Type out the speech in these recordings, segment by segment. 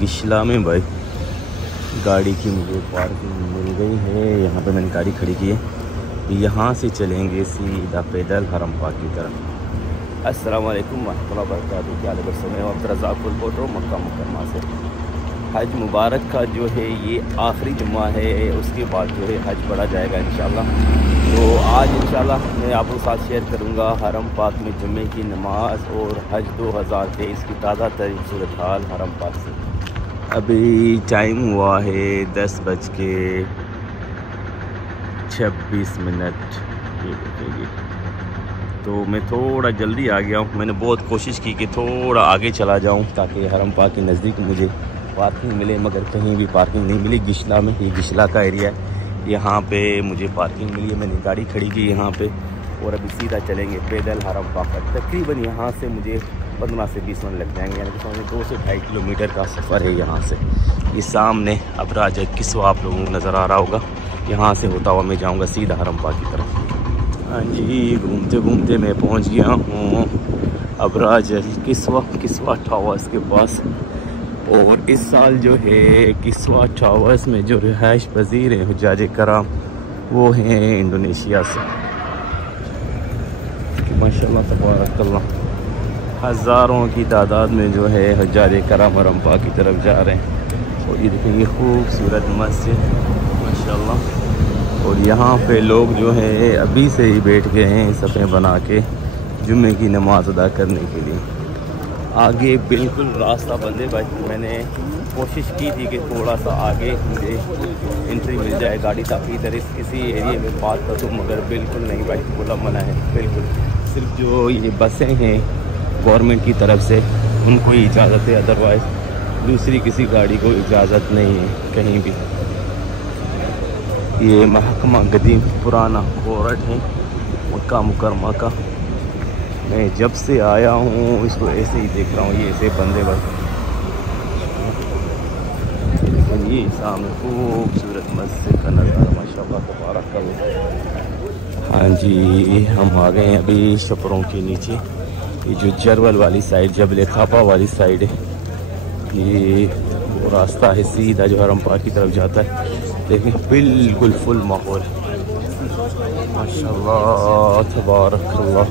गिशला में भाई गाड़ी की मुझे पार्किंग मिल गई है। यहाँ पे मैंने गाड़ी खड़ी की है। यहाँ से चलेंगे सीधा पैदल हरम पाक की तरफ। अस्सलाम वालेकुम रहमतुल्लाहि व बरकातहू। क्या हाल है? मैं अब्दुल रज़ाक बोल रहा हूँ मक्का मुकर्रमा से। हज मुबारक का जो है ये आखिरी जुम्मा है, उसके बाद जो है हज पढ़ा जाएगा इंशाल्लाह। तो आज इंशाल्लाह मैं आपके साथ शेयर करूँगा हरम पाक में जुम्मे की नमाज और हज 2023 की ताज़ा तरीन सूरत हाल हरम पाक से। अभी टाइम हुआ है 10:26। ये देखिए, तो मैं थोड़ा जल्दी आ गया हूँ। मैंने बहुत कोशिश की कि थोड़ा आगे चला जाऊँ ताकि हरम पाक के नज़दीक मुझे पार्किंग मिले, मगर कहीं भी पार्किंग नहीं मिली। गिशला में, ये गिशला का एरिया है, यहाँ पे मुझे पार्किंग मिली है। मैंने गाड़ी खड़ी की यहाँ पे और अभी सीधा चलेंगे पैदल हरम पाक तक। तकरीबन यहाँ से मुझे 15 से 20 मिनट लग जाएंगे, यानी कि समझ 2 से 2.5 किलोमीटर का सफ़र है यहाँ से। ये सामने अबराज किस्वा आप लोगों को नज़र आ रहा होगा। यहाँ से होता हुआ मैं जाऊँगा सीधा हरम पाक की तरफ। हाँ जी, घूमते घूमते मैं पहुँच गया हूँ अबराज किस्वा टावर्स के पास। और इस साल जो है किस्वा टावर्स में जो रिहाइश पज़ीर हैं हुज्जाज कराम वो हैं इंडोनेशिया से। माशाल्लाह तबारकल्लाह, हज़ारों की तादाद में जो है हुज्जाज कराम हरम पाक की तरफ जा रहे हैं। और ये देखिए ये खूबसूरत मस्जिद माशाल्लाह। और यहाँ पे लोग जो है अभी से ही बैठ गए हैं सफ़े बना के जुम्मे की नमाज़ अदा करने के लिए। आगे बिल्कुल रास्ता बंद है भाई। मैंने कोशिश की थी कि थोड़ा सा आगे मुझे एंट्री मिल जाए गाड़ी ताकि इधर इसी एरिया में बात कर दूँ, मगर बिल्कुल नहीं भाई, खुला मना है बिल्कुल। सिर्फ जो ये बसें हैं गवर्नमेंट की तरफ से उनको ही इजाज़त है, अदरवाइज़ दूसरी किसी गाड़ी को इजाज़त नहीं है कहीं भी। ये महकमा कदीम पुराना कोर्ट है मक्का मुकर्रमा का। मैं जब से आया हूँ इसको ऐसे ही देख रहा हूँ, ये ऐसे बंदे भाई। ये सामने खूबसूरत मस्जिद का नज़ारा माशाल्लाह तबारकल्लाह। हाँ जी, हम आ गए हैं अभी छपरों के नीचे। ये जो जरवल वाली साइड, जबल खापा वाली साइड है, ये वो रास्ता है सीधा जो हरम पाक की तरफ जाता है। देखिए बिल्कुल फुल माहौल माशाल्लाह तबारकल्लाह।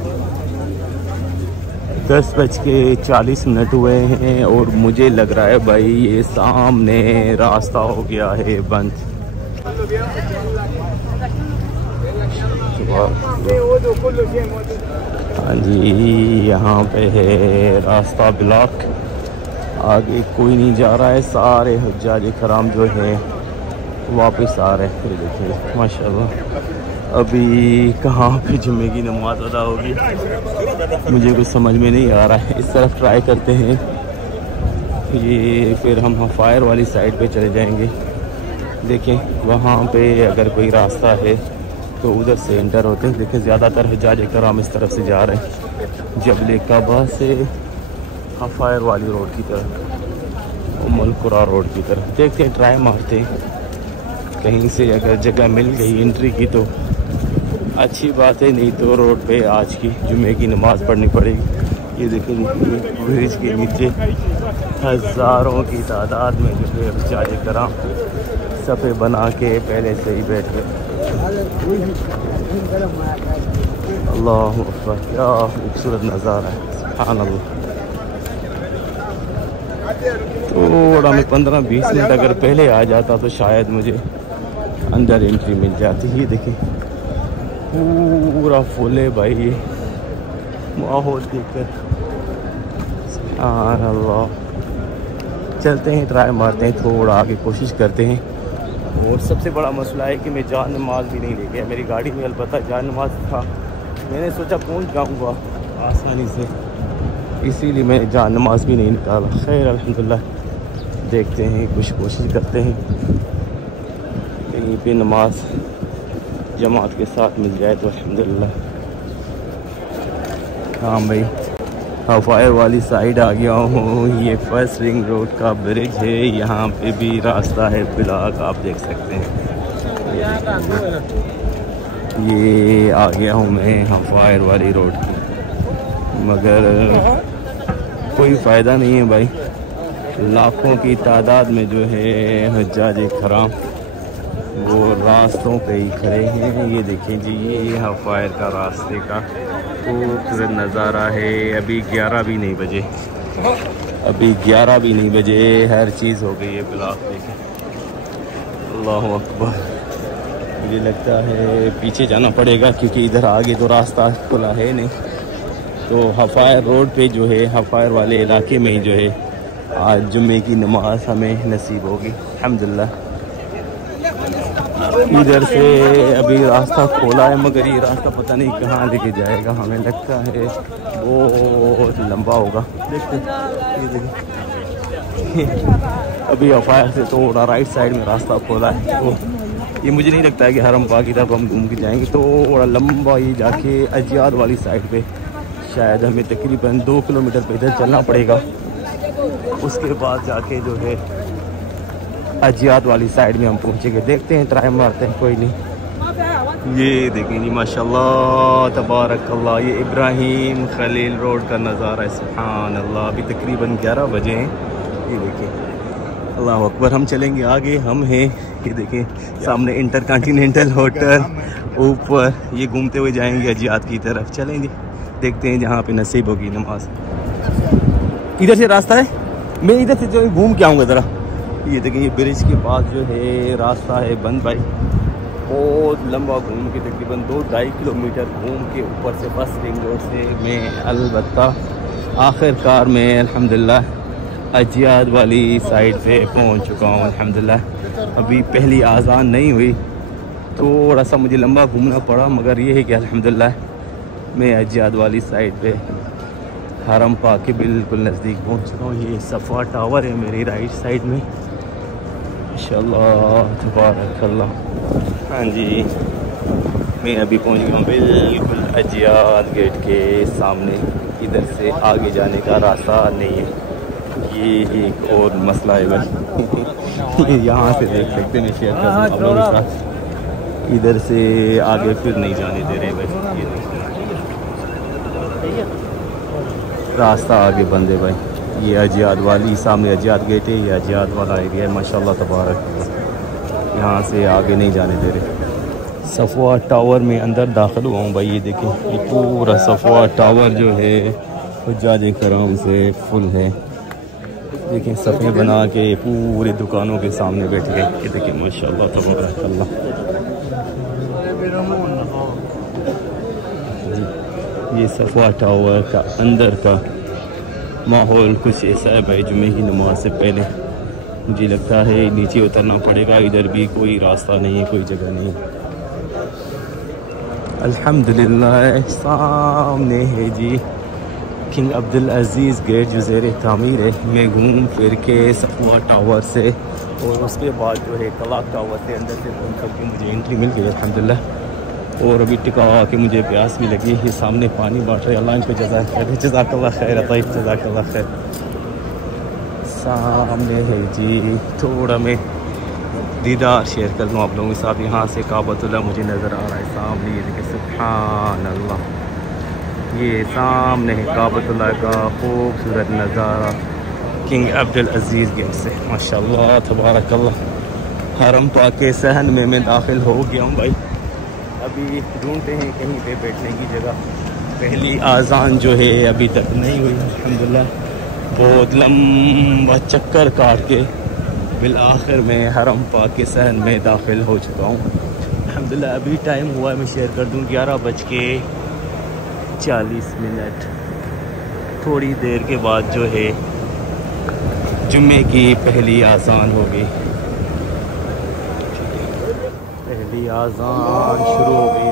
10:40 हुए हैं और मुझे लग रहा है भाई ये सामने रास्ता हो गया है बंद। हाँ जी, यहाँ पे है रास्ता ब्लॉक, आगे कोई नहीं जा रहा है। सारे हुज्जाज कराम जो है वापस आ रहे हैं। फिर देखिए माशाल्लाह अभी कहाँ पे जुम्मे की नमाज अदा होगी मुझे कुछ समझ में नहीं आ रहा है। इस तरफ ट्राई करते हैं, ये फिर हम फायर वाली साइड पे चले जाएंगे। देखें वहाँ पे अगर कोई रास्ता है तो उधर से एंटर होते हैं। देखें ज़्यादातर हुज्जाज कराम इस तरफ से जा रहे हैं, जबल काबा से फायर वाली रोड की तरफ, मलकुरा रोड की तरफ। देखते हैं, ट्राई मारते हैं, कहीं से अगर जगह मिल गई एंट्री की तो अच्छी बात है, नहीं तो रोड पे आज की जुम्मे की नमाज़ पढ़नी पड़ेगी। ये देखिए ब्रिज के नीचे हज़ारों की तादाद में जो है हुज्जाज कराम सफ़े बना के पहले से ही बैठ गए। अल्लाह अकबर, क्या खूबसूरत नज़ारा है, सुभान अल्लाह। थोड़ा मैं 15-20 मिनट अगर पहले आ जाता तो शायद मुझे अंदर एंट्री मिल जाती। ये देखिए पूरा फुल है भाई, ये माहौल देखकर सुभान अल्लाह। चलते हैं, ट्राई मारते हैं, थोड़ा आगे कोशिश करते हैं। और सबसे बड़ा मसला है कि मैं जान नमाज भी नहीं ले गया मेरी गाड़ी में, अलबत्ता जान नमाज था। मैंने सोचा पहुंच जाऊंगा आसानी से, इसीलिए मैं जान नमाज भी नहीं निकाला। खैर अल्हम्दुलिल्लाह, देखते हैं, कुछ कोशिश करते हैं कहीं पे नमाज जमात के साथ मिल जाए तो अल्हम्दुलिल्लाह। हाँ भाई, फायर वाली साइड आ गया हूँ। ये फर्स्ट रिंग रोड का ब्रिज है, यहाँ पे भी रास्ता है ब्लॉक, आप देख सकते हैं। ये आ गया हूँ मैं फायर वाली रोड की, मगर कोई फ़ायदा नहीं है भाई, लाखों की तादाद में जो है हज्जाज कराम वो रास्तों पे ही खड़े हैं। ये देखें जी, ये हफ़ायर का रास्ते का खूबसूरत नज़ारा है। अभी 11 भी नहीं बजे, अभी 11 भी नहीं बजे, हर चीज़ हो गई है ब्लॉक। देखें, अल्लाह अकबर। मुझे लगता है पीछे जाना पड़ेगा क्योंकि इधर आगे तो रास्ता खुला है नहीं। तो हफ़ायर रोड पे जो है, हफ़ायर वाले इलाके में ही जो है आज जुम्मे की नमाज हमें नसीब होगी अल्हम्दुलिल्लाह। इधर से अभी रास्ता खोला है मगर ये रास्ता पता नहीं कहाँ लेके जाएगा। हमें लगता है बहुत लंबा होगा। देखते अभी हफ़ायर से थोड़ा राइट साइड में रास्ता खोला है, तो ये मुझे नहीं लगता है कि हरम पाक की तरफ हम घूम के जाएंगे। तो थोड़ा लंबा ये जाके अजियाद वाली साइड पे शायद हमें तकरीबन 2 किलोमीटर पैदल चलना पड़ेगा। उसके बाद जाके जो है अजियाद वाली साइड में हम पहुँचेंगे। देखते हैं, ट्राई मारते हैं, कोई नहीं। ये देखें जी माशाल्लाह तबारकल्लाह, ये इब्राहिम खलील रोड का नज़ारा है। सुभान अल्लाह, अभी तकरीबन 11 बजे हैं। ये देखें, अल्लाह अकबर। हम चलेंगे आगे, हम हैं, ये देखें सामने इंटरकॉन्टिनेंटल होटल, ऊपर ये घूमते हुए जाएंगे अजियाद की तरफ। चलेंगे, देखते हैं जहाँ पे नसीब होगी नमाज। इधर से रास्ता है, मैं इधर से जो घूम के आऊँगा ज़रा। ये देखें, ये ब्रिज के पास जो है रास्ता है बंद भाई, बहुत लंबा घूम के तकरीबन 2-2.5 किलोमीटर घूम के ऊपर से बस रिंग रोड से मैं अलबत्ता आखिरकार में अल्हम्दुलिल्लाह अजियाद वाली साइड पे पहुंच चुका हूँ अल्हम्दुलिल्लाह। अभी पहली आज़ान नहीं हुई, थोड़ा सा मुझे लंबा घूमना पड़ा, मगर ये है कि अल्हम्दुलिल्लाह मैं अजियाद वाली साइड पे हरम पाक के बिल्कुल नज़दीक पहुँच चुका हूँ। ये सफ़ा टावर है मेरी राइट साइड में, माशाअल्लाह तबारकल्लाह। हाँ जी, मैं अभी पहुँच गया हूँ बिल्कुल अजियाद गेट के सामने। इधर से आगे जाने का रास्ता नहीं है, ये एक और मसला है भाई। यहाँ से देख सकते हैं, मैं शेयर कर आप लोगों के साथ। इधर से आगे फिर नहीं जाने दे रहे भाई, ये रास्ता आगे बंद है भाई। ये अजियाद वाली सामने अजियाद गेट है, ये अजियाद वाला एरिया है माशाल्लाह तबारक। यहाँ से आगे नहीं जाने दे रहे। सफ़वा टावर में अंदर दाखिल हुआ हूँ भाई। ये देखें, ये पूरा सफ़वा टावर जो है हुज्जाज कराम से फुल है। देखें, सफ़े बना के पूरी दुकानों के सामने बैठ गए। ये देखें माशाल्लाह तबारक। ये सफ़वा टावर का अंदर का माहौल कुछ ऐसा है भाई। जुम्मे की नमाज से पहले मुझे लगता है नीचे उतरना पड़ेगा। इधर भी कोई रास्ता नहीं है, कोई जगह नहीं। अल्हम्दुलिल्लाह सामने है जी किंग अब्दुल अज़ीज़ गेट जो ज़ेर तामीर है। मैं घूम फिर के सफ़वा टावर से और उसके बाद जो है कलाक टावर से अंदर से घूम करके मुझे एंट्री मिल गई अल्हम्दुलिल्लाह। और अभी टिका के मुझे प्यास भी लगी। ये सामने पानी बांट रहे, अल्लाह इनको जज़ाकल्लाह खैर, ताइफ जज़ाकल्लाह खैर। सामने है जी, थोड़ा मैं दीदार शेयर कर दूँ आप लोगों के साथ। यहाँ से काबतुल्लाह मुझे नज़र आ रहा है सामने। ये देखिए सुभान अल्लाह, ये सामने है काबतुल्लाह का खूबसूरत नज़ारा किंग अब्दुल अज़ीज़ गेट से माशाल्लाह तबारकल्लाह। हरम पाक के सहन में मैं दाखिल हो गया हूँ भाई। अभी ढूंढते हैं कहीं पे बैठने की जगह। पहली आज़ान जो है अभी तक नहीं हुई अल्हम्दुलिल्लाह। बहुत लंबा चक्कर काट के बिल आखिर में हरम पाक के सहन में दाखिल हो चुका हूँ अल्हम्दुलिल्लाह। अभी टाइम हुआ है, मैं शेयर कर दूँ, 11:40। थोड़ी देर के बाद जो है जुम्मे की पहली आज़ान होगी। पहली आज़ान शुरू हो गई।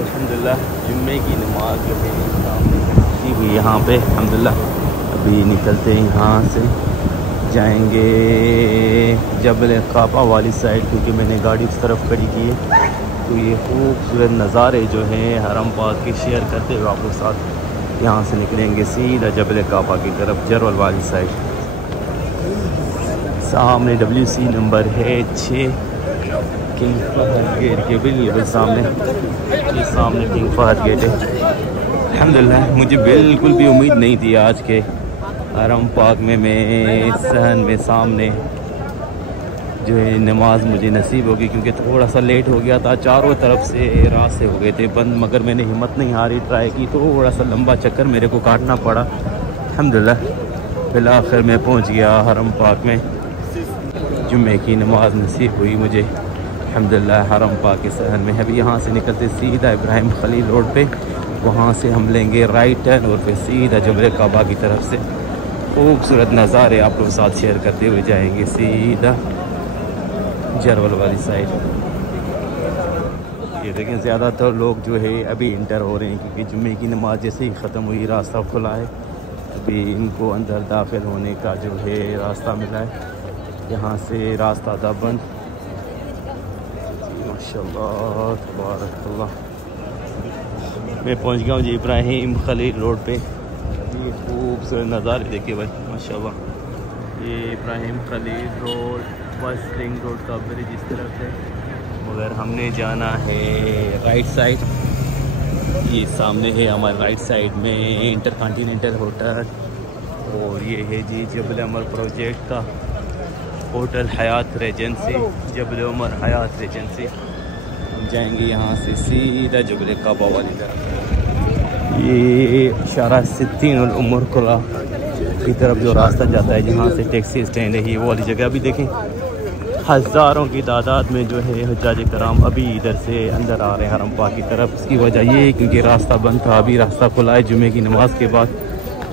अल्हम्दुलिल्लाह जुम्मे की नमाज जो है सामने हुई यहाँ पे अल्हम्दुलिल्लाह। अभी निकलते हैं यहाँ से, जाएंगे जबल काबा वाली साइड, क्योंकि मैंने गाड़ी उस तरफ खड़ी की है। तो ये खूबसूरत नज़ारे जो हैं हरम पाक के शेयर करते हुए आपके साथ यहाँ से निकलेंगे सीधा जबल काबा की तरफ, जरवल वाली साइड। सामने WC नंबर है 6, किंग फहद गेट के बिल्कुल सामने। ये सामने किंग फहद गेट है। अल्हम्दुलिल्लाह मुझे बिल्कुल भी उम्मीद नहीं थी आज के हरम पाक में मैं सहन में सामने जो है नमाज मुझे नसीब होगी, क्योंकि थोड़ा सा लेट हो गया था। चारों तरफ से रास्ते हो गए थे बंद, मगर मैंने हिम्मत नहीं हारी, ट्राई की। थोड़ा सा लंबा चक्कर मेरे को काटना पड़ा। अल्हम्दुलिल्लाह फिर आखिर मैं पहुंच गया हरम पाक में। जुम्मे की नमाज नसीब हुई मुझे अल्हम्दुलिल्लाह हरम पाक के सहन में। अभी यहाँ से निकलते सीधा इब्राहिम खलील रोड पे, वहाँ से हम लेंगे राइट टर्न और फिर सीधा जबल काबा की तरफ से खूबसूरत नज़ारे आप लोगों के साथ शेयर करते हुए जाएंगे सीधा जरवल वाली साइड। ये देखें ज़्यादातर लोग जो है अभी इंटर हो रहे हैं, क्योंकि जुम्मे की नमाज जैसे ही ख़त्म हुई रास्ता खुला है। अभी इनको अंदर दाखिल होने का जो है रास्ता मिला है। यहाँ से रास्ता था बंद। माशाअल्लाह तबारकल्लाह। मैं पहुँच गया हूँ जी इब्राहिम खलील रोड पे। ये खूबसूरत नज़ारे देखिए भाई माशाअल्लाह। ये Ibrahim Khalil road first ring road का ब्रिज इस तरफ है, मगर हमने जाना है राइट साइड। ये सामने है हमारे राइट साइड में इंटरकॉन्टिनेंटल होटल, और ये है जी जबल उमर प्रोजेक्ट का होटल हयात रेजेंसी, जबल उमर हयात रेजेंसी। हम जाएंगे यहाँ से सीधा जबल काबा वाली तरफ। ये शारा सिद्दीन और उमर कुला की तरफ जो रास्ता जाता है, जहाँ से टैक्सी स्टैंड है, ये वो वाली जगह। अभी देखें हज़ारों की तादाद में जो है हुज्जाज कराम अभी इधर से अंदर आ रहे हैं हरम पाक की तरफ। इसकी वजह ये है क्योंकि रास्ता बंद था, अभी रास्ता खुला है जुमे की नमाज के बाद।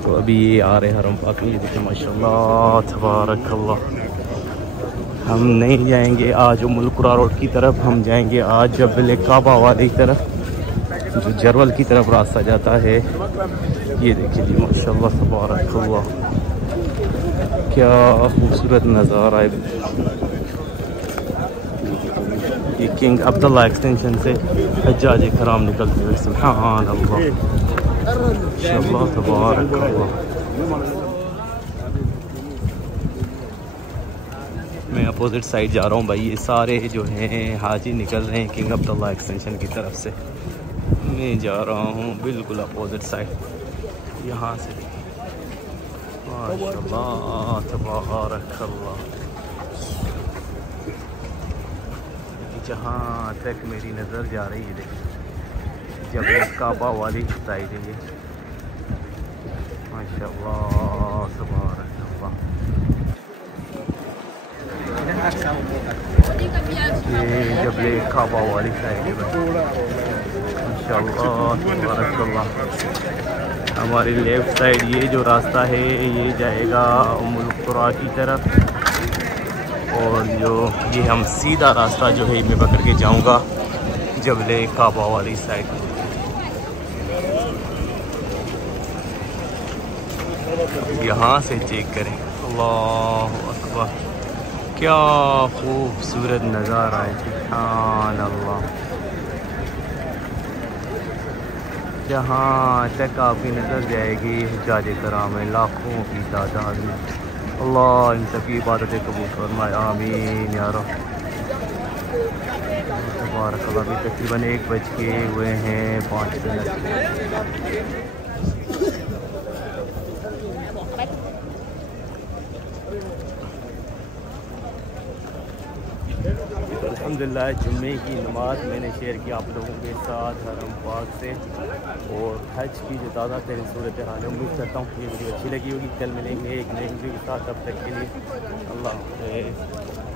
तो अभी ये आ रहे हैं हरम पाक में। ये देखिए माशाअल्लाह तबारकल्लाह। हम नहीं जाएंगे आज मुल्कुरा रोड की तरफ, हम जाएंगे आज जबल काबा वाली तरफ, जो जरवल की तरफ रास्ता जाता है। ये देखिए जी माशाअल्लाह तबारकल्लाह, क्या खूबसूरत नज़ारा है। ये किंग अब्दुल्ला एक्सटेंशन से हुज्जाज कराम निकलते हुए सुभान अल्लाह माशाअल्लाह तबारकल्लाह। मैं अपोजिट साइड जा रहा हूँ भाई। ये सारे जो हैं हाजी निकल रहे हैं किंग अब्दुल्ला एक्सटेंशन की तरफ से। मैं जा रहा हूँ बिल्कुल अपोजिट साइड। यहाँ से माशाअल्लाह तबारकल्लाह, जहाँ तक मेरी नज़र जा रही है देखिए जबल काबा वाली साइड है ये माशाअल्लाह तबारकल्लाह। ये जबल काबा वाली साइड है माशाअल्लाह तबारकल्लाह। हमारी लेफ़्ट साइड ये जो रास्ता है ये जाएगा मुल्कुरा की तरफ, और जो ये हम सीधा रास्ता जो है मैं पकड़ के जाऊंगा जबल काबा वाली साइड। यहाँ से चेक करें, अल्लाह अकबर, क्या खूबसूरत नज़ारा है सुभान अल्लाह। जहाँ तक आपकी नज़र जाएगी हुज्जाज कराम में लाखों की तादाद में। अल्लाह इन सबकी इबादतें कबूल फरमाए, आमीन या रब। तबारकल्लाह अभी तकरीबन 1:05 अल्हम्दुलिल्लाह जुम्मे की नमाज़ मैंने शेयर की आप लोगों के साथ हरम पाक से, और हज की जो ज़्यादा तरीन सूरत हाल है। उम्मीद करता हूँ कि ये वीडियो अच्छी लगी होगी। कल मिलेंगे एक नई वीडियो के साथ, तब तक के लिए अल्लाह हाफ़िज़।